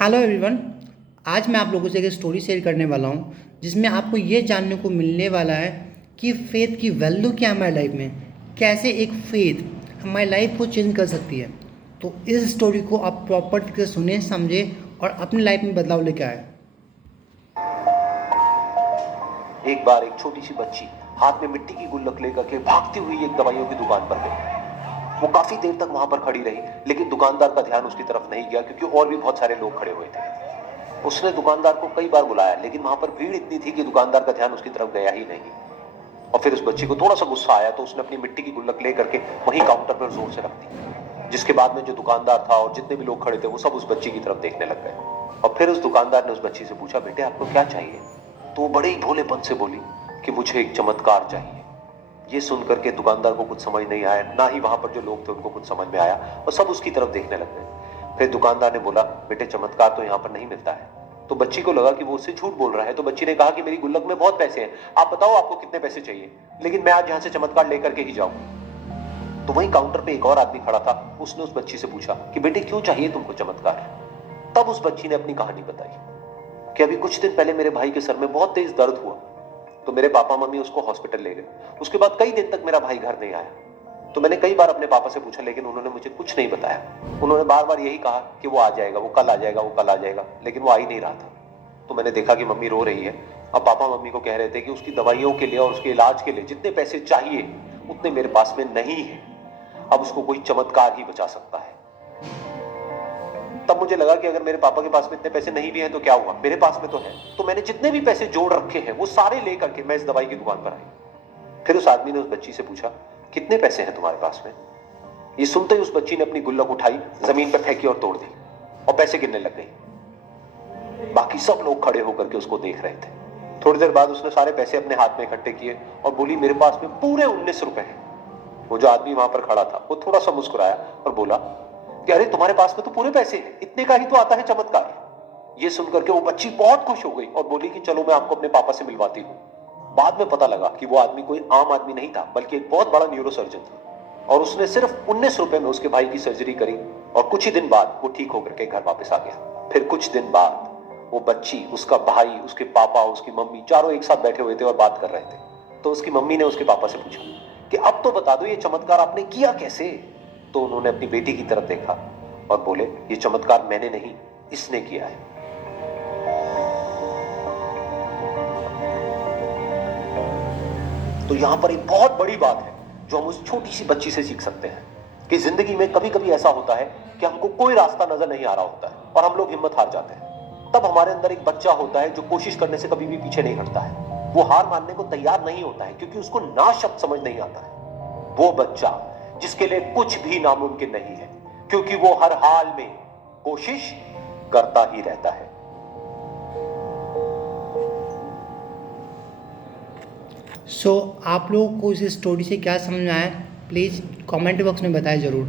Hello everyone. आज मैं आप लोगों से एक स्टोरी शेयर करने वाला हूँ जिसमें आपको ये जानने को मिलने वाला है कि फ़ेथ की वैल्यू क्या है हमारी लाइफ में, कैसे एक फ़ेथ हमारी लाइफ को चेंज कर सकती है। तो इस स्टोरी को आप प्रॉपर तरीके से सुने, समझे और अपनी लाइफ में बदलाव लेके आए। एक बार एक छोटी सी बच्ची हाथ में मिट्टी की गुल्लक लेकर के भागती हुई एक दवाइयों की दुकान पर गई। वो काफी देर तक वहां पर खड़ी रही, लेकिन दुकानदार का ध्यान उसकी तरफ नहीं गया क्योंकि और भी बहुत सारे लोग खड़े हुए थे। उसने दुकानदार को कई बार बुलाया, लेकिन वहां पर भीड़ इतनी थी कि दुकानदार का ध्यान उसकी तरफ गया ही नहीं। और फिर उस बच्ची को थोड़ा सा गुस्सा आया तो उसने अपनी मिट्टी की गुल्लक लेकर के वहीं काउंटर पर जोर से रख दी, जिसके बाद में जो दुकानदार था और जितने भी लोग खड़े थे वो सब उस बच्ची की तरफ देखने लग गए। और फिर उस दुकानदार ने उस बच्ची से पूछा, बेटे आपको क्या चाहिए? तो वो बड़े ही भोलेपन से बोली कि मुझे एक चमत्कार चाहिए। ये सुनकर के दुकानदार को कुछ समझ नहीं आया, ना ही वहां पर जो लोग थे उनको कुछ समझ में आया, और सब उसकी तरफ देखने लग गए। फिर दुकानदार ने बोला, बेटे चमत्कार तो यहाँ पर नहीं मिलता है। तो बच्ची को लगा कि वो उससे झूठ बोल रहा है, तो बच्ची ने कहा कि मेरी गुल्लक में बहुत पैसे हैं, आप बताओ आपको कितने पैसे चाहिए, लेकिन मैं आज यहाँ से चमत्कार लेकर के ही जाऊं। तो वहीं काउंटर पे एक और आदमी खड़ा था, उसने उस बच्ची से पूछा कि बेटे क्यों चाहिए तुमको चमत्कार? तब उस बच्ची ने अपनी कहानी बताई कि अभी कुछ दिन पहले मेरे भाई के सर में बहुत तेज दर्द हुआ, तो मेरे पापा मम्मी उसको हॉस्पिटल ले गए। उसके बाद कई दिन तक मेरा भाई घर नहीं आया। तो मैंने कई बार अपने पापा से पूछा, लेकिन उन्होंने मुझे कुछ नहीं बताया। उन्होंने बार बार यही कहा कि वो आ जाएगा, वो कल आ जाएगा, वो कल आ जाएगा, लेकिन वो आ ही नहीं रहा था। तो मैंने देखा कि मम्मी रो रही है। अब पापा मम्मी को कह रहे थे कि उसकी दवाइयों के लिए और उसके इलाज के लिए जितने पैसे चाहिए उतने मेरे पास में नहीं है। अब उसको कोई चमत्कार ही बचा सकता है। तब मुझे लगा कि अगर मेरे पापा के पास में इतने पैसे नहीं भी हैं तो क्या हुआ, मेरे पास में तो है। तो मैंने जितने भी पैसे जोड़ रखे हैं वो सारे लेकर के मैं इस दवाई की दुकान पर आई। फिर उस आदमी ने उस बच्ची से पूछा, कितने पैसे हैं तुम्हारे पास में? ये सुनते ही उस बच्ची ने अपनी गुल्लक उठाई, जमीन पर फेंकी और तोड़ दी, और पैसे गिनने लग गई। बाकी सब लोग खड़े होकर के उसको देख रहे थे। थोड़ी देर बाद उसने सारे पैसे अपने हाथ में इकट्ठे किए और बोली, मेरे पास में पूरे 19 रुपए हैं। वो जो आदमी वहां पर खड़ा था वो थोड़ा सा मुस्कुराया और बोला कि अरे तुम्हारे पास में तो पूरे पैसे हैं, इतने का ही तो आता है चमत्कार। ये सुनकर के वो बच्ची बहुत खुश हो गई और बोली कि चलो मैं आपको अपने पापा से मिलवाती हूँ। बाद में पता लगा कि वो आदमी कोई आम आदमी नहीं था, बल्कि एक बहुत बड़ा न्यूरोसर्जन था, और उसने सिर्फ 19 रुपए में उसके भाई की सर्जरी करी, और कुछ ही दिन बाद वो ठीक होकर के घर वापस आ गया। फिर कुछ दिन बाद वो बच्ची, उसका भाई, उसके पापा, उसकी मम्मी चारों एक साथ बैठे हुए थे और बात कर रहे थे। तो उसकी मम्मी ने उसके पापा से पूछा कि अब तो बता दो ये चमत्कार आपने किया कैसे? तो उन्होंने अपनी बेटी की तरफ देखा और बोले, ये चमत्कार मैंने नहीं, इसने किया है। तो यहां पर एक बहुत बड़ी बात है जो हम उस छोटी सी बच्ची से सीख सकते हैं कि जिंदगी में कभी कभी ऐसा होता है कि हमको कोई रास्ता नजर नहीं आ रहा होता है और हम लोग हिम्मत हार जाते हैं। तब हमारे अंदर एक बच्चा होता है जो कोशिश करने से कभी भी पीछे नहीं हटता है। वो हार मानने को तैयार नहीं होता है क्योंकि उसको ना शब्द समझ नहीं आता है। वो बच्चा जिसके लिए कुछ भी नामुमकिन नहीं है, क्योंकि वो हर हाल में कोशिश करता ही रहता है। सो आप लोगों को इस स्टोरी से क्या समझ में आया, प्लीज़ कमेंट बॉक्स में बताएं ज़रूर।